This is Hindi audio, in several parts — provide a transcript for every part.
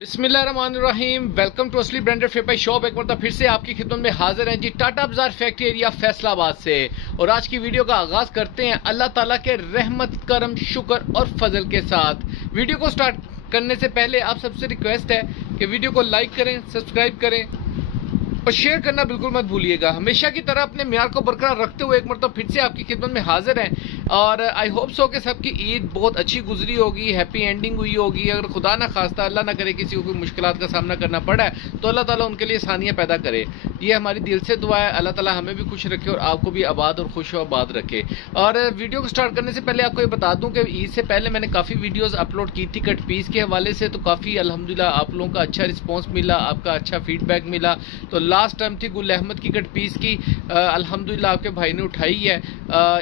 बिस्मिल्लाहिर्रहमानिर्रहीम। वेलकम टू असली ब्रांडेड फेपाई शॉप। एक बार फिर से आपकी खिदमत में हाजिर हैं जी, टाटा बाजार फैक्ट्री एरिया फैसलाबाद से। और आज की वीडियो का आगाज करते हैं अल्लाह ताला के रहमत, करम, शुक्र और फजल के साथ। वीडियो को स्टार्ट करने से पहले आप सबसे रिक्वेस्ट है कि वीडियो को लाइक करें, सब्सक्राइब करें और शेयर करना बिल्कुल मत भूलिएगा। हमेशा की तरह अपने म्यार को बरकरार रखते हुए एक मरतबा फिर से आपकी खिदमत में हाजिर हैं। और आई होप सो कि सबकी ईद बहुत अच्छी गुजरी होगी, हैप्पी एंडिंग हुई होगी। अगर खुदा ना खास्ता, अल्लाह ना करे, किसी को कोई मुश्किलात का सामना करना पड़ा है तो अल्लाह ताला उनके लिए आसानियां पैदा करे। ये हमारी दिल से दुआ है। अल्लाह ताला हमें भी खुश रखे और आपको भी आबाद और खुश और आबाद रखे। और वीडियो को स्टार्ट करने से पहले आपको ये बता दूं कि ईद से पहले मैंने काफ़ी वीडियोस अपलोड की थी कट पीस के हवाले से, तो काफ़ी अल्हम्दुलिल्लाह आप लोगों का अच्छा रिस्पॉन्स मिला, आपका अच्छा फीडबैक मिला। तो लास्ट टाइम थी गुल अहमद की कट पीस की, अल्हम्दुलिल्लाह आपके भाई ने उठाई है।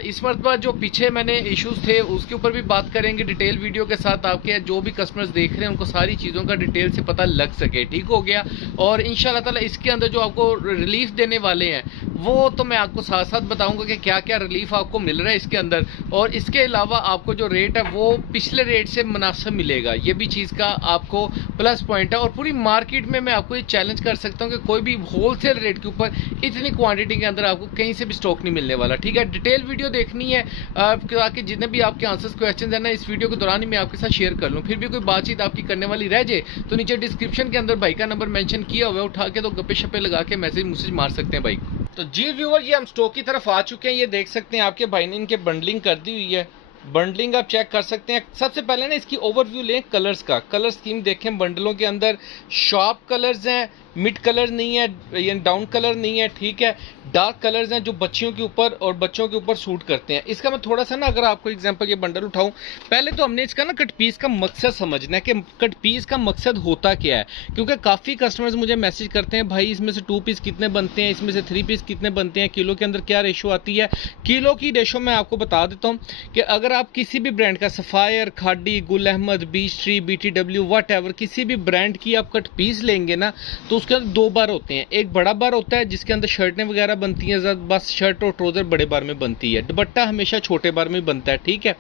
इस मरतबा जो पीछे मैंने इश्यूज थे उसके ऊपर भी बात करेंगे डिटेल वीडियो के साथ। आपके जो भी कस्टमर्स देख रहे हैं उनको सारी चीज़ों का डिटेल से पता लग सके। ठीक हो गया। और इंशाल्लाह ताला इसके अंदर जो आपको रिलीफ देने वाले हैं वो तो मैं आपको साथ साथ बताऊंगा कि क्या क्या रिलीफ आपको मिल रहा है इसके अंदर। और इसके अलावा आपको जो रेट है वो पिछले रेट से मुनासिब मिलेगा, ये भी चीज़ का आपको प्लस पॉइंट है। और पूरी मार्केट में मैं आपको ये चैलेंज कर सकता हूँ कि कोई भी होलसेल रेट के ऊपर इतनी क्वांटिटी के अंदर आपको कहीं से भी स्टॉक नहीं मिलने वाला। ठीक है, डिटेल वीडियो देखनी है ताकि जितने भी आपके आंसर्स क्वेश्चन है ना इस वीडियो के दौरान ही मैं आपके साथ शेयर कर लूँ। फिर भी कोई बातचीत आपकी करने वाली रह जाए तो नीचे डिस्क्रिप्शन के अंदर भाई का नंबर मेंशन किया हुआ है, उठा के तो गप्पे शप्पे लगा के मैसेज मार सकते हैं भाई। तो जी व्यूअर, ये हम स्टॉक की तरफ आ चुके हैं। ये देख सकते हैं आपके भाई ने इनके बंडलिंग कर दी हुई है। बंडलिंग आप चेक कर सकते हैं। सबसे पहले ना इसकी ओवरव्यू लें कलर्स का। कलर स्कीम देखें बंडलों के अंदर। शार्प कलर्स हैं, मिड कलर नहीं है, यानी डाउन कलर नहीं है। ठीक है, डार्क कलर्स हैं जो बच्चियों के ऊपर और बच्चों के ऊपर सूट करते हैं। इसका मैं थोड़ा सा ना अगर आपको एग्जांपल ये बंडल उठाऊं, पहले तो हमने इसका ना कट पीस का मकसद समझना है कि कट पीस का मकसद होता क्या है। क्योंकि काफ़ी कस्टमर्स मुझे मैसेज करते हैं भाई इसमें से 2 पीस कितने बनते हैं, इसमें से 3 पीस कितने बनते हैं, किलो के अंदर क्या रेशो आती है। किलो की रेशो मैं आपको बता देता हूँ कि अगर आप किसी भी ब्रांड का Sapphire, Khaadi, Gul Ahmed, beech tree, BTW whatever किसी भी ब्रांड की आप कट पीस लेंगे ना तो उसके अंदर 2 बार होते हैं। एक बड़ा बार होता है जिसके अंदर शर्टें वगैरह बनती हैं, बस शर्ट और ट्राउजर बड़े बार में बनती है। दुपट्टा हमेशा छोटे बार में बनता है। ठीक है,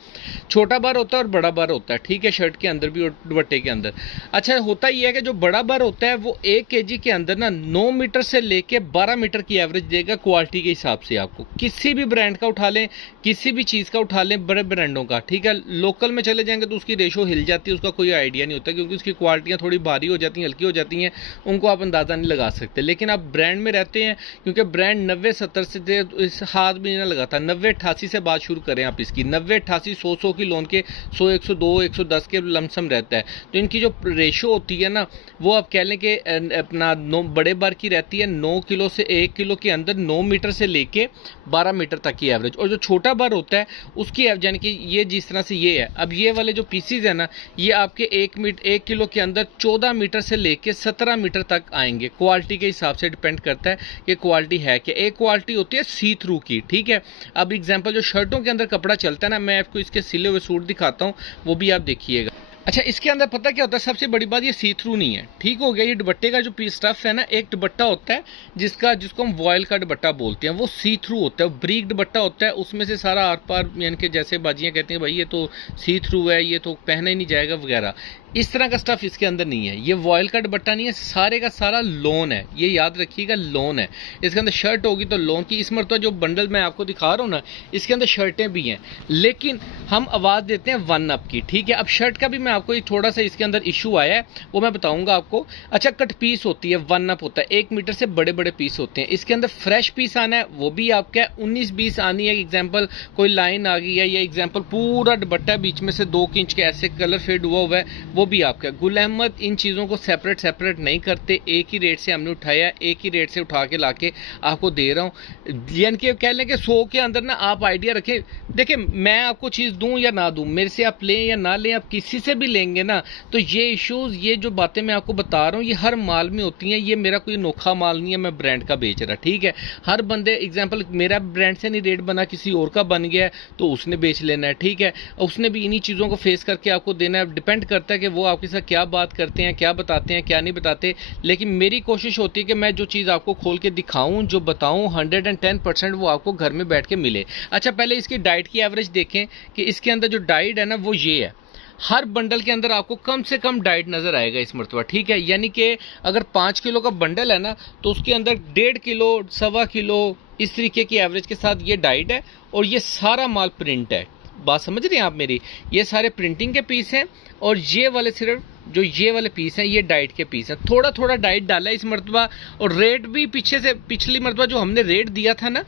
छोटा बार होता है और बड़ा बार होता है। ठीक है, शर्ट के अंदर भी और दुपट्टे के अंदर। अच्छा, होता यह है कि जो बड़ा बार होता है वो 1 kg के अंदर ना 9 मीटर से लेके 12 मीटर की एवरेज देगा क्वालिटी के हिसाब से। आपको किसी भी ब्रांड का उठा लें, किसी भी चीज़ का उठा लें, बड़े ब्रांडों का। ठीक है, लोकल में चले जाएंगे तो उसकी रेशो हिल जाती है, उसका कोई आइडिया नहीं होता क्योंकि उसकी क्वालिटियाँ थोड़ी भारी हो जाती हैं, हल्की हो जाती हैं, उनको आप अंदाज़ा नहीं लगा सकते। लेकिन आप ब्रांड में रहते हैं क्योंकि ब्रांड 90-70 से इस हाथ भी नहीं लगाता। 90-88 से बात शुरू करें आप इसकी। 90-88 100 की लोन के 100, 102, 110 के लमसम रहता है। तो इनकी जो रेशो होती है ना वो आप कह लें कि अपना 9 बड़े बार की रहती है 9 किलो से 1 किलो के अंदर 9 मीटर से लेके 12 मीटर तक की एवरेज। और जो छोटा बार होता है उसकी यानी कि ये जिस तरह से ये है, अब ये वाले जो पीसीज है ना ये आपके 1 किलो के अंदर 14 मीटर से लेके 17 मीटर तक आएंगे। क्वालिटी के हिसाब से डिपेंड करता है कि क्वालिटी है कि एक क्वालिटी होती है सी थ्रू की। ठीक है, अब एग्जांपल जो शर्टों के अंदर कपड़ा चलता है ना, मैं आपको इसके सिले हुए सूट दिखाता हूँ, वो भी आप देखिएगा। अच्छा, इसके अंदर पता क्या होता है, सबसे बड़ी बात ये सी थ्रू नहीं है। ठीक हो गया। ये दुपट्टे का जो पीस स्टफ है ना, एक दुपट्टा होता है जिसको हम वॉयल का दुपट्टा बोलते हैं, वो सी थ्रू होता है, ब्रीक दुपट्टा होता है। उसमें से सारा आर पार यानी कि जैसे बाजियाँ कहती हैं भाई ये तो सी थ्रू है, ये तो पहना ही नहीं जाएगा वगैरह, इस तरह का स्टफ इसके अंदर नहीं है। ये वॉयल का दुपट्टा नहीं है, सारे का सारा लोन है। ये याद रखिएगा, लोन है। इसके अंदर शर्ट होगी तो लोन की। इस मरतबा जो बंडल मैं आपको दिखा रहा हूँ ना इसके अंदर शर्टें भी हैं, लेकिन हम आवाज़ देते हैं 1 अप की। ठीक है, अब शर्ट का भी मैं आपको एक थोड़ा सा इसके अंदर इशू आया है वो मैं बताऊंगा आपको। अच्छा, कट पीस होती है 1 अप होता है, 1 मीटर से बड़े बड़े पीस होते हैं। इसके अंदर फ्रेश पीस आना है, वो भी आपका 19-20 आनी है। एग्जाम्पल कोई लाइन आ गई है या एग्जाम्पल पूरा दुपट्टा बीच में से 2 इंच के ऐसे कलर फेड हुआ हुआ है, वो भी आपका। गुल अहमद इन चीज़ों को सेपरेट नहीं करते, एक ही रेट से हमने उठाया, एक ही रेट से उठा के लाके आपको दे रहा हूँ। यानी कि कह लें कि 100 के अंदर ना आप आइडिया रखें। देखिए, मैं आपको चीज़ दूं या ना दूं, मेरे से आप लें या ना लें, आप किसी से भी लेंगे ना तो ये इश्यूज, ये जो बातें मैं आपको बता रहा हूँ ये हर माल में होती हैं। ये मेरा कोई अनोखा माल नहीं है, मैं ब्रांड का बेच रहा। ठीक है, हर बंदे एग्जाम्पल मेरा ब्रांड से नहीं रेट बना, किसी और का बन गया है तो उसने बेच लेना है। ठीक है, उसने भी इन्हीं चीज़ों को फेस करके आपको देना है। डिपेंड करता है कि वो आपके साथ क्या बात करते हैं, क्या बताते हैं, क्या नहीं बताते। लेकिन मेरी कोशिश होती है कि मैं जो चीज़ आपको खोल के दिखाऊं, जो बताऊं, 110% वो आपको घर में बैठ के मिले। अच्छा, पहले इसकी डाइट की एवरेज देखें कि इसके अंदर जो डाइट है ना वो ये है। हर बंडल के अंदर आपको कम से कम डाइट नजर आएगा इस मरतबा, ठीक है। यानी कि अगर 5 किलो का बंडल है ना, तो उसके अंदर 1.5 किलो 1.25 किलो इस तरीके की एवरेज के साथ ये डाइट है। और ये सारा माल प्रिंट है, बात समझ रहे हैं आप मेरी? ये सारे प्रिंटिंग के पीस हैं और ये वाले सिर्फ जो ये वाले पीस हैं ये डाइट के पीस हैं। थोड़ा थोड़ा डाइट डाला है इस मरतबा। और रेट भी पीछे से पिछली मरतबा जो हमने रेट दिया था ना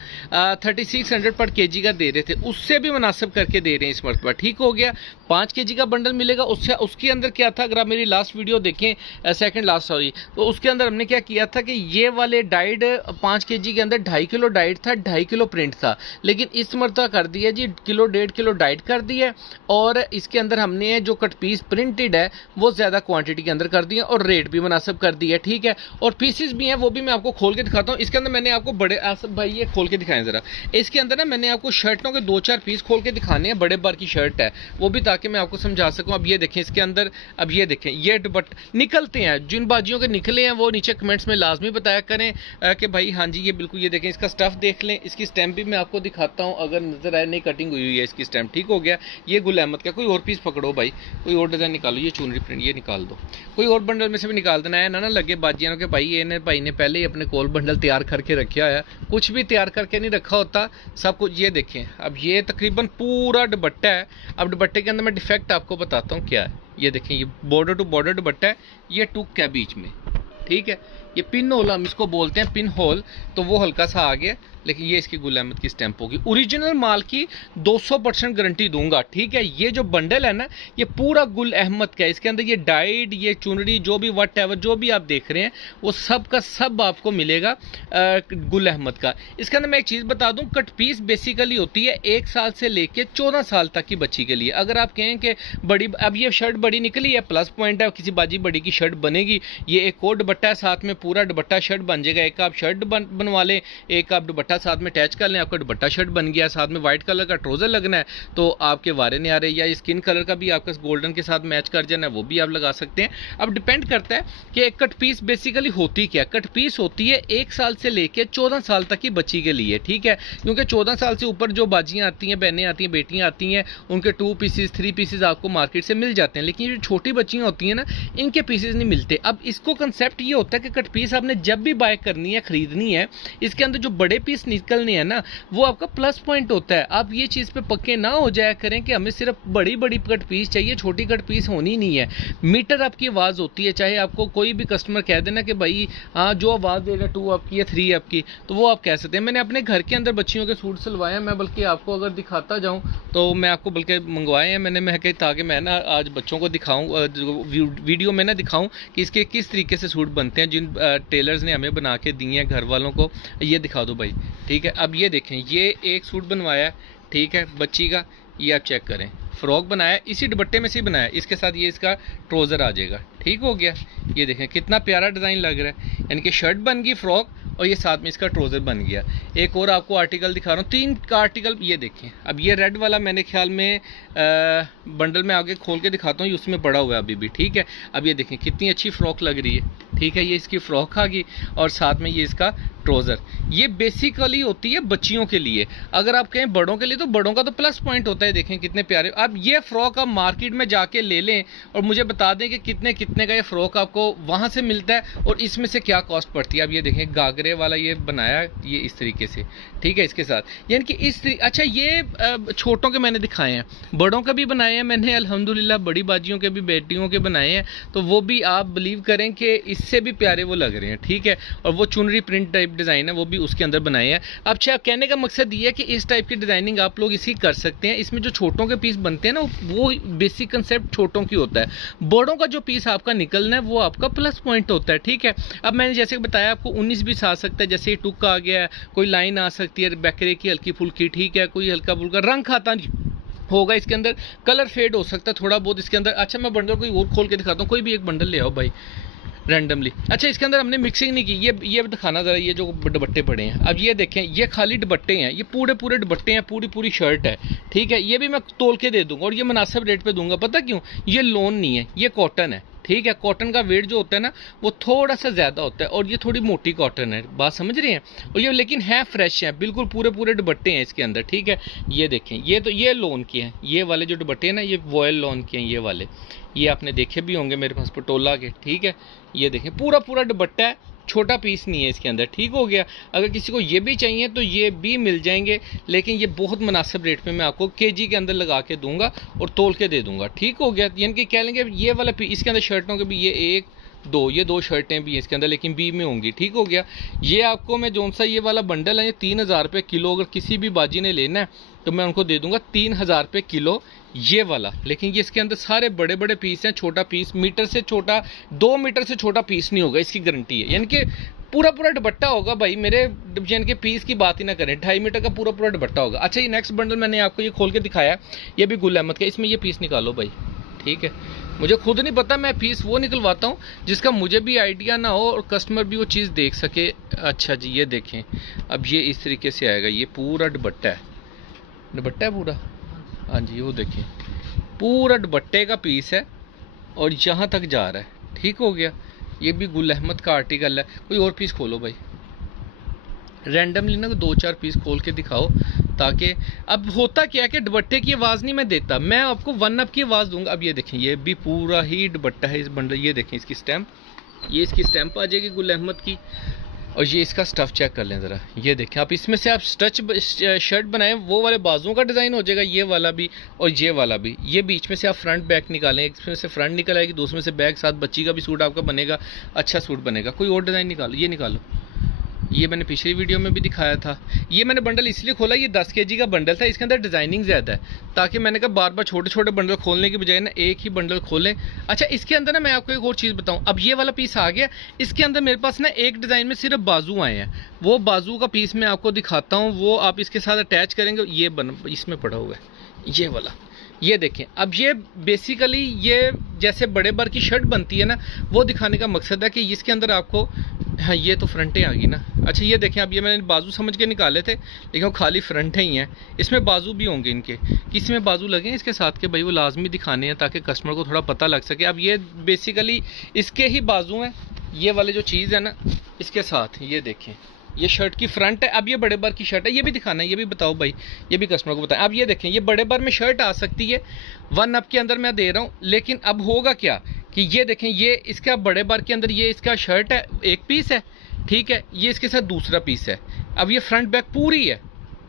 3600 पर केजी का दे रहे थे, उससे भी मुनासिब करके दे रहे हैं इस मरतबा, ठीक हो गया। 5 केजी का बंडल मिलेगा। उससे उसके अंदर क्या था, अगर आप मेरी लास्ट वीडियो देखें, सेकंड लास्ट सॉरी, तो उसके अंदर हमने क्या किया था कि ये वाले डाइट 5 केजी के अंदर 2.5 किलो डाइट था, 2.5 किलो प्रिंट था। लेकिन इस मरतबा कर दिया जी किलो 1.5 किलो डाइट कर दिया। और इसके अंदर हमने जो कट पीस प्रिंटेड है वो ज्यादा क्वांटिटी के अंदर कर दिया और रेट भी मुनासिब कर दिया, ठीक है। और पीसेस भी हैं, वो भी मैं आपको खोल के दिखाता हूँ। इसके अंदर मैंने आपको बड़े आसफ भाई ये खोल के दिखाएं जरा। इसके अंदर ना मैंने आपको शर्टों के 2-4 पीस खोल के दिखाने हैं, बड़े बार की शर्ट है वो भी, ताकि मैं आपको समझा सकूं। अब ये देखें इसके अंदर, अब ये देखें ये दुपट्टे निकलते हैं, जिन बाजियों के निकले हैं वो नीचे कमेंट्स में लाजमी बताया करें कि भाई हाँ जी ये बिल्कुल। ये देखें इसका स्टफ देख लें, इसकी स्टैम्प भी मैं आपको दिखाता हूँ, अगर नजर आए नहीं कटिंग हुई है इसकी स्टैम्प, ठीक हो गया। ये गुल अहमद का। कोई और पीस पकड़ो भाई, कोई और डिजाइन निकालो, ये चुनरी प्रिंट ये निकाल दो, कोई और बंडल में से भी निकाल देना है ना लगे बाजियां के भाई ये भाई ने पहले ही अपने कोल बंडल तैयार करके रखा है, कुछ भी तैयार करके नहीं रखा होता सब कुछ। ये देखें अब ये तकरीबन पूरा दुपट्टा है। अब दुपट्टे के अंदर मैं डिफेक्ट आपको बताता हूँ क्या है। ये देखें ये बॉर्डर टू बॉर्डर दुपट्टा है, ये टुक है बीच में, ठीक है। ये पिन होल हम इसको बोलते हैं, पिन होल, तो वो हल्का सा आ गया। लेकिन ये इसकी गुल अहमद की स्टैंप होगी। ओरिजिनल माल की 200% गारंटी दूंगा, ठीक है। ये जो बंडल है ना ये पूरा गुल अहमद का है। इसके अंदर ये डाइड, ये चुनरी, जो भी वट एवर जो भी आप देख रहे हैं वो सब का सब आपको मिलेगा गुल अहमद का। इसके अंदर मैं एक चीज़ बता दूं, कट पीस बेसिकली होती है 1 साल से लेके 14 साल तक की बच्ची के लिए। अगर आप कहें कि बड़ी, अब ये शर्ट बड़ी निकली है, प्लस पॉइंट है, किसी बाजी बड़ी की शर्ट बनेगी। ये एक और दुपट्टा है, साथ में पूरा दुपट्टा शर्ट बन जाएगा। एक आप शर्ट बनवा लें, एक आप दुपट्टा साथ में अटैच कर लें, आपका दुपट्टा शर्ट बन गया। साथ में व्हाइट कलर का ट्राउजर लगना है तो आपके वारे नहीं आ रहे, या स्किन कलर का भी आपका गोल्डन के साथ मैच कर जाना है, वो भी आप लगा सकते हैं। अब डिपेंड करता है कि एक कट पीस बेसिकली होती क्या। कट पीस होती है 1 साल से लेकर 14 साल तक की बच्ची के लिए, ठीक है। क्योंकि 14 साल से ऊपर जो बाजियां आती हैं, बहनें आती हैं, बेटियां आती हैं, उनके 2 पीसेस 3 पीसेस आपको मार्केट से मिल जाते हैं। लेकिन जो छोटी बच्चियां होती हैं ना, इनके पीसेस नहीं मिलते। अब इसको कंसेप्ट ये होता है कि कट पीस आपने जब भी बाय करनी है, खरीदनी है, इसके अंदर जो बड़े पीस निकलने हैं ना वो आपका प्लस पॉइंट होता है। आप ये चीज़ पे पक्के ना हो जाया करें कि हमें सिर्फ बड़ी बड़ी कट पीस चाहिए, छोटी कट पीस होनी नहीं है। मीटर आपकी आवाज़ होती है, चाहे आपको कोई भी कस्टमर कह देना कि भाई हाँ जो आवाज़ दे रहा है 2 आपकी या 3 आपकी, तो वो आप कह सकते हैं। मैंने अपने घर के अंदर बच्चियों के सूट सिलवाए हैं, मैं बल्कि आपको अगर दिखाता जाऊँ तो मैं आपको बल्कि मंगवाए हैं मैंने, मैं कही ताकि मैं ना आज बच्चों को दिखाऊँ, वीडियो में ना दिखाऊँ कि इसके किस तरीके से सूट बनते हैं, जिन टेलर्स ने हमें बना के दिए हैं घर वालों को। ये दिखा दो भाई, ठीक है। अब ये देखें ये एक सूट बनवाया है, ठीक है, बच्ची का, ये आप चेक करें, फ्रॉक बनाया इसी दुपट्टे में से बनाया, इसके साथ ये इसका ट्राउजर आ जाएगा, ठीक हो गया। ये देखें कितना प्यारा डिज़ाइन लग रहा है, यानी कि शर्ट बन गई फ्रॉक और ये साथ में इसका ट्राउजर बन गया। एक और आपको आर्टिकल दिखा रहा हूँ, 3 का आर्टिकल ये देखें। अब ये रेड वाला मेरे ख्याल में बंडल में आगे खोल के दिखाता हूँ, उसमें पड़ा हुआ है अभी भी, ठीक है। अब ये देखें कितनी अच्छी फ्रॉक लग रही है, ठीक है। ये इसकी फ्रॉक आ गई और साथ में ये इसका ट्राउजर। ये बेसिकली होती है बच्चियों के लिए। अगर आप कहें बड़ों के लिए तो बड़ों का तो प्लस पॉइंट होता है। देखें कितने प्यारे। अब ये फ्रॉक आप मार्केट में जाके ले लें और मुझे बता दें कि कितने कितने का ये फ्रॉक आपको वहां से मिलता है और इसमें से क्या कॉस्ट पड़ती है। अब ये देखें घाघरे वाला ये बनाया ये इस तरीके से, ठीक है, इसके साथ, यानी कि अच्छा ये छोटों के मैंने दिखाए हैं, बड़ों का भी बनाए हैं मैंने अल्हम्दुलिल्लाह, बड़ी बाजियों के भी, बेटियों के बनाए हैं, तो वो भी आप बिलीव करें कि इससे भी प्यारे वो लग रहे हैं, ठीक है। और वो चुनरी प्रिंट टाइप डिज़ाइन है वो भी उसके अंदर बनाए हैं। अब कहने का मकसद ये है कि इस टाइप की डिज़ाइनिंग आप लोग इसी कर सकते हैं। इसमें जो छोटों के पीस बनते हैं ना वो बेसिक कंसेप्ट छोटों की होता है। बड़ों का जो पीस आपका निकलना है वो आपका प्लस पॉइंट होता है, ठीक है। अब मैंने जैसे बताया आपको 19-20 आ सकता है, जैसे टुक आ गया है, कोई लाइन आ सकती है बैकरे की हल्की फुल्की, ठीक है, कोई हल्का फुल्का रंग खाता होगा, इसके अंदर कलर फेड हो सकता है थोड़ा बहुत इसके अंदर। अच्छा मैं बंडल कोई और खोल के दिखाता हूँ, कोई भी एक बंडल ले आओ भाई रैंडमली। अच्छा इसके अंदर हमने मिक्सिंग नहीं की, ये दिखाना जरा, ये जो दुपट्टे पड़े हैं। अब ये देखें ये खाली दुपट्टे हैं, ये पूरे दुपट्टे हैं, पूरी शर्ट है, ठीक है। ये भी मैं तोल के दे दूंगा और ये मुनासिब रेट पे दूंगा, पता क्यों, ये लोन नहीं है, ये कॉटन है, ठीक है। कॉटन का वेट जो होता है ना वो थोड़ा सा ज़्यादा होता है और ये थोड़ी मोटी कॉटन है, बात समझ रहे हैं। और ये लेकिन है फ्रेश है, बिल्कुल पूरे पूरे दुपट्टे हैं इसके अंदर, ठीक है। ये देखें, ये तो ये लोन के हैं, ये वाले जो दुपट्टे हैं ना ये वॉयल लोन के हैं, ये वाले, ये आपने देखे भी होंगे मेरे पास पटोला के, ठीक है। ये देखें पूरा पूरा दुपट्टा है, छोटा पीस नहीं है इसके अंदर, ठीक हो गया। अगर किसी को ये भी चाहिए तो ये भी मिल जाएंगे, लेकिन ये बहुत मुनासिब रेट पे मैं आपको केजी के अंदर लगा के दूंगा और तोल के दे दूंगा, ठीक हो गया। यानी कि कह लेंगे ये वाला इसके अंदर शर्टों के भी ये ये दो शर्टें भी हैं इसके अंदर, लेकिन बी में होंगी, ठीक हो गया। ये आपको मैं जोन सा ये वाला बंडल है ये 3000 रुपये किलो, अगर किसी भी बाजी ने लेना है तो मैं उनको दे दूंगा 3000 रुपये किलो ये वाला। लेकिन ये इसके अंदर सारे बड़े बड़े पीस हैं, छोटा पीस मीटर से छोटा 2 मीटर से छोटा पीस नहीं होगा, इसकी गारंटी है। यानी कि पूरा पूरा दुपट्टा होगा भाई मेरे, यानी कि पीस की बात ही ना करें, 2.5 मीटर का पूरा पूरा दुपट्टा होगा। अच्छा, ये नेक्स्ट बंडल मैंने आपको ये खोल के दिखाया, ये भी गुल अहमद का, इसमें ये पीस निकालो भाई, ठीक है। मुझे खुद नहीं पता, मैं पीस वो निकलवाता हूँ जिसका मुझे भी आइडिया ना हो और कस्टमर भी वो चीज़ देख सके। अच्छा जी, ये देखें, अब ये इस तरीके से आएगा, ये पूरा दुपट्टा है, दुपट्टा है पूरा, हाँ जी, वो देखें पूरा दुपट्टे का पीस है और यहाँ तक जा रहा है, ठीक हो गया। ये भी गुल अहमद का आर्टिकल है। कोई और पीस खोलो भाई, रैंडमली ना 2-4 पीस खोल के दिखाओ, ताकि अब होता क्या है कि दुपट्टे की आवाज़ नहीं मैं देता, मैं आपको 1 अप की आवाज़ दूंगा। अब ये देखें, ये भी पूरा ही दुपट्टा है इस बंडल, ये देखें इसकी स्टैम्प, ये इसकी स्टैम्प आ जाएगी गुल अहमद की। और ये इसका स्टफ़ चेक कर लें ज़रा, ये देखें आप, इसमें से आप स्टच शर्ट बनाएं, वो वाले बाजुओं का डिज़ाइन हो जाएगा, ये वाला भी और ये वाला भी। ये बीच में से आप फ्रंट बैक निकालें, इसमें से फ्रंट निकल आएगी, दूसरे में से बैक, साथ बच्ची का भी सूट आपका बनेगा, अच्छा सूट बनेगा। कोई और डिज़ाइन निकालो, ये निकालो, ये मैंने पिछली वीडियो में भी दिखाया था। ये मैंने बंडल इसलिए खोला, ये 10 kg का बंडल था, इसके अंदर डिज़ाइनिंग ज़्यादा है, ताकि मैंने कहा बार बार छोटे छोटे बंडल खोलने की बजाय ना एक ही बंडल खोलें। अच्छा, इसके अंदर ना मैं आपको एक और चीज़ बताऊं, अब ये वाला पीस आ गया, इसके अंदर मेरे पास ना एक डिज़ाइन में सिर्फ बाजू आए हैं, वो बाजू का पीस मैं आपको दिखाता हूँ, वो आप इसके साथ अटैच करेंगे, ये इसमें पड़ा हुआ है ये वाला, ये देखें। अब ये बेसिकली ये जैसे बड़े बार की शर्ट बनती है ना, वो दिखाने का मकसद है कि इसके अंदर आपको, हाँ ये तो फ्रंटें आ गई ना। अच्छा, ये देखें, अब ये मैंने बाजू समझ के निकाले थे, लेकिन वो खाली फ्रंटें ही हैं, इसमें बाजू भी होंगे इनके, किसी में बाजू लगे इसके साथ के भाई, वो लाजमी दिखाने हैं ताकि कस्टमर को थोड़ा पता लग सके। अब ये बेसिकली इसके ही बाजू हैं, ये वाले जो चीज़ है ना इसके साथ, ये देखें ये शर्ट की फ्रंट है। अब ये बड़े बार की शर्ट है, ये भी दिखाना है, ये भी बताओ भाई, ये भी कस्टमर को बताएं। अब ये देखें, ये बड़े बार में शर्ट आ सकती है, 1 अप के अंदर मैं दे रहा हूँ, लेकिन अब होगा क्या कि ये देखें, ये इसका बड़े बार के अंदर ये इसका शर्ट है, एक पीस है, ठीक है, ये इसके साथ दूसरा पीस है। अब ये फ्रंट बैक पूरी है,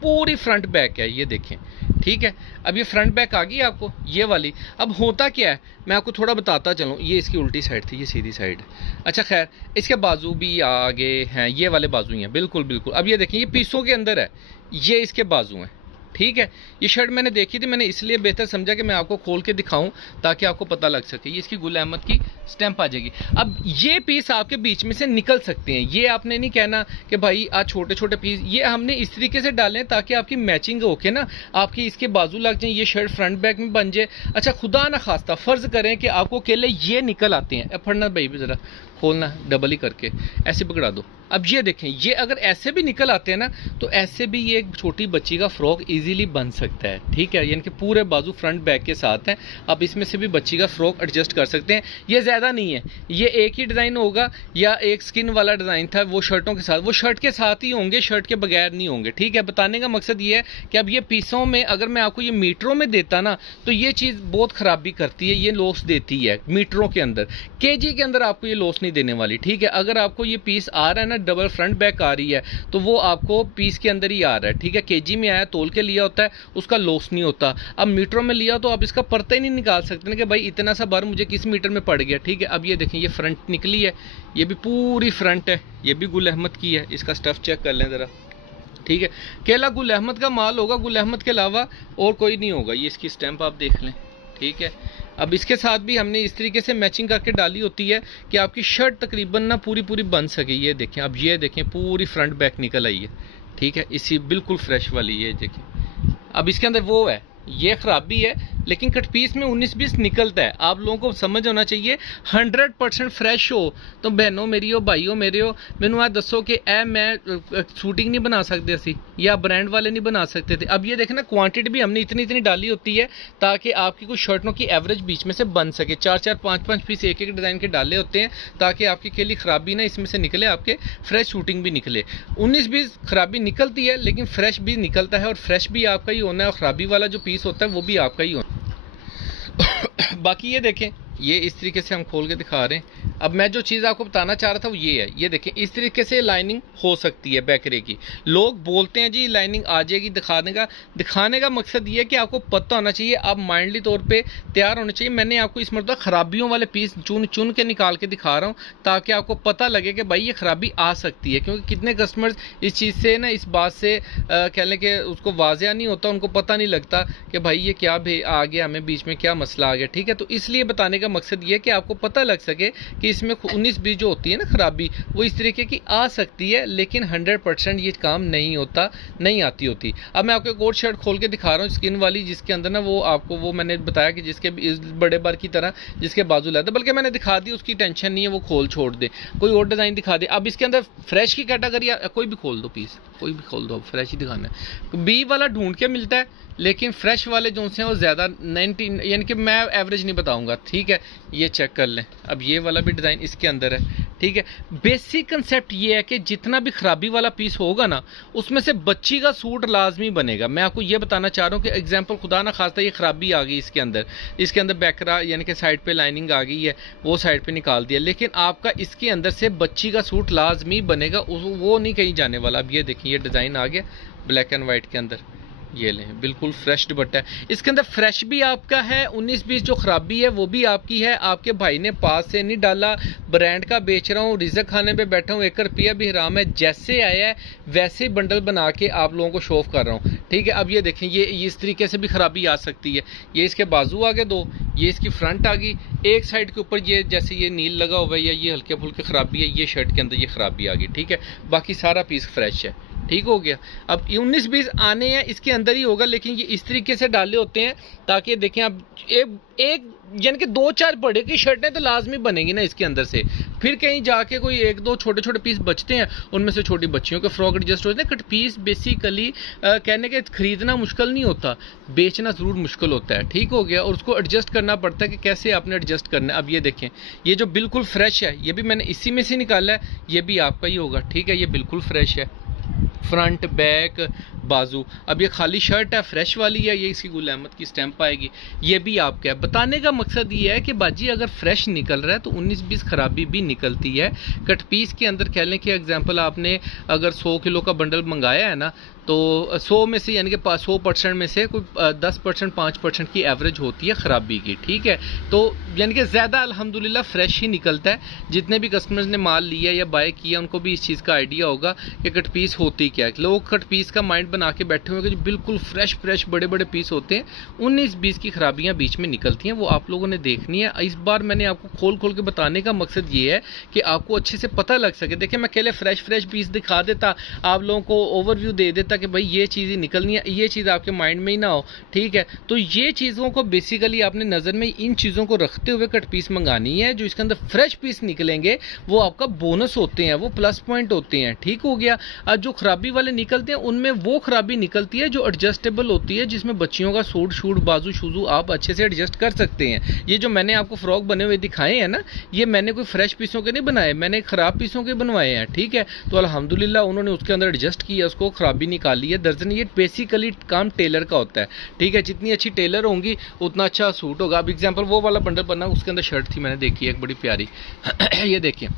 पूरी फ्रंट बैक है, ये देखें, ठीक है। अब ये फ्रंट बैक आ गई आपको ये वाली। अब होता क्या है मैं आपको थोड़ा बताता चलूँ, ये इसकी उल्टी साइड थी, ये सीधी साइड। अच्छा खैर, इसके बाजू भी आगे हैं, ये वाले बाजू ही हैं, बिल्कुल बिल्कुल। अब ये देखें, ये पीसों के अंदर है, ये इसके बाजू हैं, ठीक है। ये शर्ट मैंने देखी थी, मैंने इसलिए बेहतर समझा कि मैं आपको खोल के दिखाऊं ताकि आपको पता लग सके। ये इसकी गुल अहमद की स्टैंप आ जाएगी। अब ये पीस आपके बीच में से निकल सकते हैं, ये आपने नहीं कहना कि भाई आज छोटे छोटे पीस, ये हमने इस तरीके से डालें ताकि आपकी मैचिंग होके ना, आपकी इसके बाजू लग जाए, ये शर्ट फ्रंट बैक में बन जाए। अच्छा, खुदा ना खास्ता फर्ज करें कि आपको केले ये निकल आते हैं, फड़ना भाई भी ज़रा खोलना डबल ही करके ऐसे पकड़ा दो। अब ये देखें, ये अगर ऐसे भी निकल आते हैं ना, तो ऐसे भी ये एक छोटी बच्ची का फ्रॉक इजीली बन सकता है, ठीक है। यानी कि पूरे बाजू फ्रंट बैक के साथ हैं, आप इसमें से भी बच्ची का फ्रॉक एडजस्ट कर सकते हैं। ये ज़्यादा नहीं है, ये एक ही डिज़ाइन होगा, या एक स्किन वाला डिज़ाइन था वो शर्टों के साथ, वो शर्ट के साथ ही होंगे, शर्ट के बगैर नहीं होंगे, ठीक है। बताने का मकसद ये है कि अब ये पीसों में अगर मैं आपको ये मीटरों में देता ना, तो ये चीज़ बहुत ख़राबी करती है, ये लॉस देती है मीटरों के अंदर। केजी के अंदर आपको ये लॉस नहीं देने वाली, ठीक है। अगर आपको ये पीस आ रहा है ना, डबल फ्रंट बैक आ रही है, तो वो आपको पीस के अंदर ही आ रहा है, ठीक है। केजी में आया, तोल के लिया होता है, उसका लॉस नहीं होता। अब मीटरों में लिया तो आप इसका परता ही नहीं निकाल सकते ना कि भाई इतना सा बार मुझे किस मीटर में पड़ गया, ठीक है। अब ये देखें, ये फ्रंट निकली है, ये भी पूरी फ्रंट है, ये भी गुल अहमद की है। इसका स्टफ चेक कर लें ज़रा, ठीक है। केला गुल अहमद का माल होगा, गुल अहमद के अलावा और कोई नहीं होगा। ये इसकी स्टैंप आप देख लें, ठीक है। अब इसके साथ भी हमने इस तरीके से मैचिंग करके डाली होती है कि आपकी शर्ट तकरीबन ना पूरी पूरी बन सके। ये देखें, अब ये देखें पूरी फ्रंट बैक निकल आई है, ठीक है। इसी बिल्कुल फ्रेश वाली, ये देखें। अब इसके अंदर वो है, ये खराबी है लेकिन कट पीस में 19-20 निकलता है। आप लोगों को समझ होना चाहिए 100% फ्रेश हो तो बहनों मेरी हो, भाइयों मेरे हो, मैनू आ दसो कि मैं शूटिंग नहीं बना सकते सी या ब्रांड वाले नहीं बना सकते थे। अब ये देखें ना, क्वांटिटी भी हमने इतनी इतनी डाली होती है ताकि आपकी कुछ शर्टों की एवरेज बीच में से बन सके। 4-4 5-5 पीस एक एक डिज़ाइन के डाले होते हैं ताकि आपकी केली खराबी ना इसमें से निकले, आपके फ्रेश शूटिंग भी निकले। 19-20 खराबी निकलती है लेकिन फ्रेश भी निकलता है, और फ्रेश भी आपका ही होना है, और खराबी वाला जो पीस होता है वो भी आपका ही होना है। बाकी ये देखें, ये इस तरीके से हम खोल के दिखा रहे हैं। अब मैं जो चीज़ आपको बताना चाह रहा था वो ये है, ये देखें इस तरीके से लाइनिंग हो सकती है बैकरे की। लोग बोलते हैं जी लाइनिंग आ जाएगी, दिखाने का मकसद ये है कि आपको पता होना चाहिए, आप माइंडली तौर पे तैयार होने चाहिए। मैंने आपको इस मरतबा खराबियों वाले पीस चुन के निकाल के दिखा रहा हूँ ताकि आपको पता लगे कि भाई ये खराबी आ सकती है, क्योंकि कितने कस्टमर्स इस चीज़ से ना, इस बात से कह लें कि उसको वाज़िया नहीं होता, उनको पता नहीं लगता कि भाई ये क्या आ गया, हमें बीच में क्या मसला आ गया। ठीक है, तो इसलिए बताने का मकसद ये है कि आपको पता लग सके कि इसमें 19-20 जो होती है ना खराबी, वो इस तरीके की आ सकती है, लेकिन 100% ये काम नहीं होता, नहीं आती होती। अब मैं आपको एक और शर्ट खोल के दिखा रहा हूँ स्किन वाली, जिसके अंदर ना वो आपको वो मैंने बताया कि जिसके बड़े बार की तरह जिसके बाजू लगा, बल्कि मैंने दिखा दी, उसकी टेंशन नहीं है, वो खोल छोड़ दे, कोई और डिज़ाइन दिखा दे। अब इसके अंदर फ्रेश की कैटेगरी कोई भी खोल दो पीस, कोई भी खोल दो, फ्रेश ही दिखाना है। बी वाला ढूंढ के मिलता है, लेकिन फ्रेश वाले जो से वो ज़्यादा 90, यानी कि मैं एवरेज नहीं बताऊंगा। ठीक है, ये चेक कर लें। अब ये वाला भी डिज़ाइन इसके अंदर है। ठीक है, बेसिक कंसेप्ट ये है कि जितना भी खराबी वाला पीस होगा ना, उसमें से बच्ची का सूट लाजमी बनेगा। मैं आपको ये बताना चाह रहा हूँ कि एग्जाम्पल खुदा ना खास्ता ये खराबी आ गई इसके अंदर बैकरा यानी कि साइड पे लाइनिंग आ गई है, वो साइड पे निकाल दिया, लेकिन आपका इसके अंदर से बच्ची का सूट लाजमी बनेगा, वो नहीं कहीं जाने वाला। अब ये देखिए, ये डिज़ाइन आ गया ब्लैक एंड वाइट के अंदर, ये लें बिल्कुल फ्रेश दुपट्टा है। इसके अंदर फ्रेश भी आपका है, 19-20 जो खराबी है वो भी आपकी है। आपके भाई ने पास से नहीं डाला, ब्रांड का बेच रहा हूँ, रिजक खाने पे बैठा हूँ, 1 रुपया भी हराम है। जैसे आया है वैसे बंडल बना के आप लोगों को शो ऑफ कर रहा हूँ। ठीक है, अब ये देखें, ये इस तरीके से भी खराबी आ सकती है। ये इसके बाजू आ गए 2, ये इसकी फ्रंट आ गई, एक साइड के ऊपर ये जैसे ये नील लगा हुआ है या ये हल्के फुल्के खराबी है, ये शर्ट के अंदर ये खराबी आ गई। ठीक है, बाकी सारा पीस फ्रेश है। ठीक हो गया। अब 19-20 आने हैं इसके अंदर ही होगा, लेकिन ये इस तरीके से डाले होते हैं ताकि देखें आप एक यानी कि 2-4 बड़े की शर्टें तो लाजमी बनेगी ना इसके अंदर से, फिर कहीं जाके कोई 1-2 छोटे छोटे पीस बचते हैं, उनमें से छोटी बच्चियों के फ्रॉक एडजस्ट होते हैं। कट पीस बेसिकली कहने के खरीदना मुश्किल नहीं होता, बेचना ज़रूर मुश्किल होता है। ठीक हो गया, और उसको एडजस्ट करना पड़ता है कि कैसे आपने एडजस्ट करना है। अब ये देखें, ये जो बिल्कुल फ्रेश है, ये भी मैंने इसी में से निकाला है, ये भी आपका ही होगा। ठीक है, ये बिल्कुल फ्रेश है, फ्रंट बैक बाजू। अब ये खाली शर्ट है, फ्रेश वाली है, ये इसकी गुल अहमद की स्टैंप आएगी, ये भी आपका है। बताने का मकसद ये है कि बाजी अगर फ्रेश निकल रहा है तो 19-20 खराबी भी निकलती है। कट पीस के अंदर कह लें कि एग्जांपल आपने अगर 100 किलो का बंडल मंगाया है ना, तो 100 में से यानी कि 100% में से कोई 10% 5% की एवरेज होती है खराबी की। ठीक है, तो यानी कि ज़्यादा अल्हम्दुलिल्लाह फ्रेश ही निकलता है। जितने भी कस्टमर्स ने माल लिया या बाय किया उनको भी इस चीज़ का आइडिया होगा कि कट पीस होती क्या है। लोग कट पीस का माइंड बना के बैठे हुए कि जो बिल्कुल फ्रेश बड़े बड़े पीस होते हैं, 19-20 की खराबियाँ बीच में निकलती हैं, वो आप लोगों ने देखनी है। इस बार मैंने आपको खोल के बताने का मकसद ये है कि आपको अच्छे से पता लग सके। देखिए, मैं अकेले फ्रेश पीस दिखा देता, आप लोगों को ओवरव्यू दे देता कि भाई ये चीज़ ही निकलनी है, ये चीज़ आपके माइंड में ही ना हो। ठीक है, तो ये चीज़ों को बेसिकली आपने नज़र में इन चीज़ों को रखते हुए कट पीस मंगानी है। जो इसके अंदर फ्रेश पीस निकलेंगे वो आपका बोनस होते हैं, वो प्लस पॉइंट होते हैं। ठीक हो गया। अब जो खराबी वाले निकलते हैं उनमें वो खराबी निकलती है जो एडजस्टेबल होती है, जिसमें बच्चियों का सूट शूट बाजू शूजू आप अच्छे से एडजस्ट कर सकते हैं। ये जो मैंने आपको फ्रॉक बने हुए दिखाए हैं ना, ये मैंने कोई फ्रेश पीसों के नहीं बनाए, मैंने खराब पीसों के बनवाए हैं। ठीक है, तो अल्हम्दुलिल्लाह उन्होंने उसके अंदर एडजस्ट किया, उसको खराबी निकाली है दर्जन। ये बेसिकली काम टेलर का होता है। ठीक है, जितनी अच्छी टेलर होंगी उतना अच्छा सूट होगा। अब एग्जांपल वो वाला बंडल बना, उसके अंदर शर्ट थी, मैंने देखी है एक बड़ी प्यारी ये देखिए,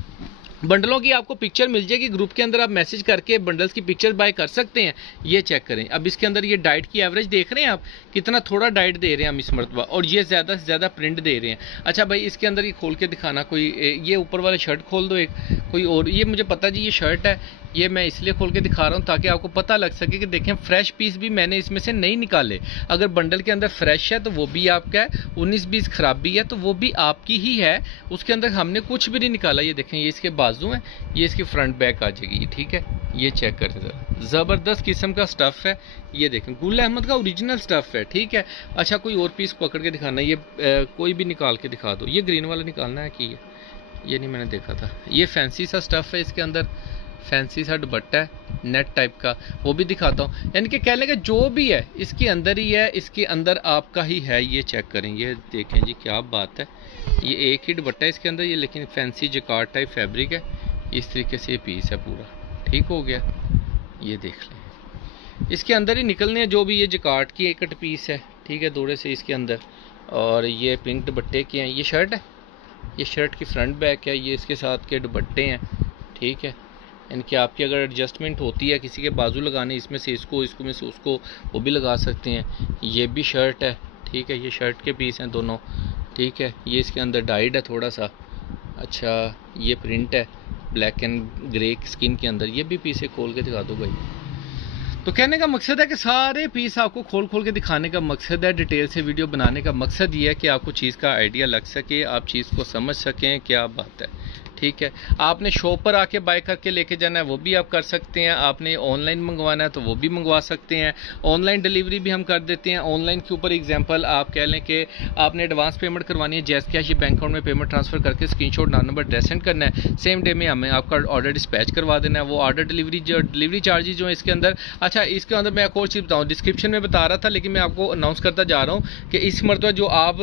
बंडलों की आपको पिक्चर मिल जाएगी ग्रुप के अंदर, आप मैसेज करके बंडल्स की पिक्चर बाय कर सकते हैं। ये चेक करें। अब इसके अंदर ये डाइट की एवरेज देख रहे हैं आप, कितना थोड़ा डाइट दे रहे हैं हम इस मरतबा, और ये ज़्यादा से ज़्यादा प्रिंट दे रहे हैं। अच्छा भाई, इसके अंदर ये खोल के दिखाना, कोई ये ऊपर वाले शर्ट खोल दो, एक कोई और, ये मुझे पता जी ये शर्ट है, ये मैं इसलिए खोल के दिखा रहा हूँ ताकि आपको पता लग सके कि देखें फ्रेश पीस भी मैंने इसमें से नहीं निकाले। अगर बंडल के अंदर फ्रेश है तो वो भी आपका है, 19-20 खराबी है तो वो भी आपकी ही है, उसके अंदर हमने कुछ भी नहीं निकाला। ये देखें, ये इसके बाजू हैं, ये इसकी फ्रंट बैक आ जाएगी, ठीक है। ये चेक करें ज़रा, ज़बरदस्त किस्म का स्टफ़ है। ये देखें गुल अहमद का ओरिजिनल स्टफ़ है, ठीक है। अच्छा कोई और पीस पकड़ के दिखाना, ये कोई भी निकाल के दिखा दो। ये ग्रीन वाला निकालना है कि ये नहीं मैंने देखा था। ये फैंसी सा स्टफ़ है, इसके अंदर फैंसी सा दुपट्टा है नेट टाइप का, वो भी दिखाता हूँ। यानी कि कह लें कि जो भी है इसके अंदर ही है, इसके अंदर आपका ही है। ये चेक करें, ये देखें जी क्या बात है। ये एक ही दुपट्टा है इसके अंदर, ये लेकिन फैंसी जकार्ड टाइप फैब्रिक है। इस तरीके से ये पीस है पूरा, ठीक हो गया। ये देख लें, इसके अंदर ही निकलने हैं जो भी। ये जकार्ड की एक कट पीस है, ठीक है, दोड़े से इसके अंदर। और ये पिंक दुपट्टे के हैं। ये शर्ट है, ये शर्ट की फ्रंट बैक है, ये इसके साथ के दुपट्टे हैं, ठीक है। इनकी आपकी अगर एडजस्टमेंट होती है किसी के बाजू लगाने, इसमें से इसको, इसको में से उसको, वो भी लगा सकते हैं। ये भी शर्ट है, ठीक है, ये शर्ट के पीस हैं दोनों, ठीक है। ये इसके अंदर डाइड है थोड़ा सा, अच्छा ये प्रिंट है ब्लैक एंड ग्रे स्किन के अंदर। ये भी पीस खोल के दिखा दो भाई। तो कहने का मकसद है कि सारे पीस आपको खोल खोल के दिखाने का मकसद है, डिटेल से वीडियो बनाने का मकसद ये है कि आपको चीज़ का आइडिया लग सके, आप चीज़ को समझ सकें क्या बात है, ठीक है। आपने शॉप पर आके बाय करके लेके जाना है वो भी आप कर सकते हैं, आपने ऑनलाइन मंगवाना है तो वो भी मंगवा सकते हैं। ऑनलाइन डिलीवरी भी हम कर देते हैं। ऑनलाइन के ऊपर एग्जांपल आप कह लें कि आपने एडवांस पेमेंट करवानी है, जैस कैश या बैंक अकाउंट में पेमेंट ट्रांसफर करके स्क्रीनशॉट नाम नंबर एड्रेस सेंड करना है, सेम डे में हमें आपका ऑर्डर डिस्पैच करवा देना है। वो ऑर्डर डिलीवरी चार्जेस जो है इसके अंदर, अच्छा इसके अंदर मैं एक और चीज़ बताऊँ, डिस्क्रिप्शन में बता रहा था लेकिन मैं आपको अनाउंस करता जा रहा हूँ कि इस मरतबा जो आप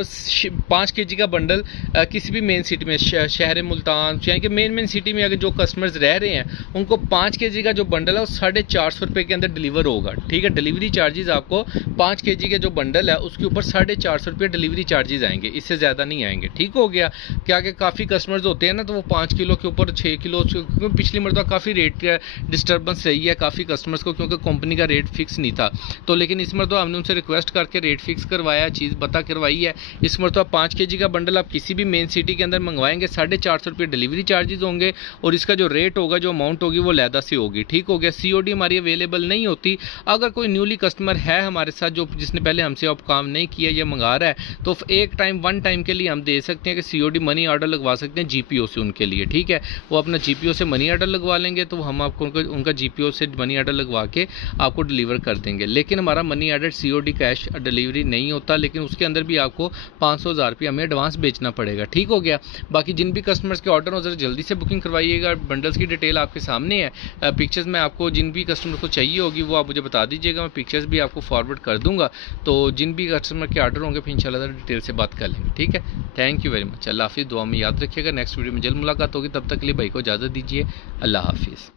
5 kg का बंडल किसी भी मेन सिटी में, शहर मुल्तान यानी कि मेन सिटी में अगर जो कस्टमर्स रह रहे हैं उनको 5 kg का जो बंडल है वो 450 रुपये के अंदर डिलीवर होगा, ठीक है। डिलीवरी चार्जेस आपको 5 kg का जो बंडल है उसके ऊपर 450 रुपये डिलीवरी चार्जेस आएंगे, इससे ज़्यादा नहीं आएंगे, ठीक हो गया। क्या कि काफ़ी कस्टमर्स होते हैं ना तो वो 5 किलो के ऊपर 6 किलो, क्योंकि पिछली मरतबा काफ़ी रेट डिस्टर्बेंस रही है काफ़ी कस्टमर्स को, क्योंकि कंपनी का रेट फिक्स नहीं था। तो लेकिन इस मरतबा हमने उनसे रिक्वेस्ट करके रेट फिक्स करवाया, चीज़ पता करवाई है। इस मरतबा 5 kg का बंडल आप किसी भी मेन सिटी के अंदर मंगवाएंगे 450 रुपये डिलीवरी चार्जेस होंगे और इसका जो रेट होगा, जो अमाउंट होगी वो लैदा से होगी, ठीक हो गया। COD हमारी अवेलेबल नहीं होती। अगर कोई न्यूली कस्टमर है हमारे साथ जो जिसने पहले हमसे अब काम नहीं किया या मंगा रहा है तो एक टाइम 1 टाइम के लिए हम दे सकते हैं कि COD मनी ऑर्डर लगवा सकते हैं GPO से उनके लिए, ठीक है। वो अपना GPO से मनी ऑर्डर लगवा लेंगे तो हम आपको उनका GPO से मनी ऑर्डर लगवा के आपको डिलीवर कर देंगे। लेकिन हमारा money order COD cash delivery नहीं होता, लेकिन उसके अंदर भी आपको 500,000 रुपये हमें एडवांस बेचना पड़ेगा, ठीक हो गया। बाकी जिन भी कस्टमर्स के ऑर्डर हो जरा जल्दी से बुकिंग करवाइएगा। बंडल्स की डिटेल आपके सामने है, पिक्चर्स में आपको जिन भी कस्टमर को चाहिए होगी वो आप मुझे बता दीजिएगा, मैं पिक्चर्स भी आपको फॉरवर्ड कर दूंगा। तो जिन भी कस्टमर के ऑर्डर होंगे फिर इंशाल्लाह डिटेल से बात कर लेंगे, ठीक है। Thank you very much. अल्लाह हाफिज़, दुआ में याद रखिएगा। नेक्स्ट वीडियो में जल्द मुलाकात होगी, तब तक के लिए भाई को इजाज़त दीजिए। अल्लाह हाफिज़।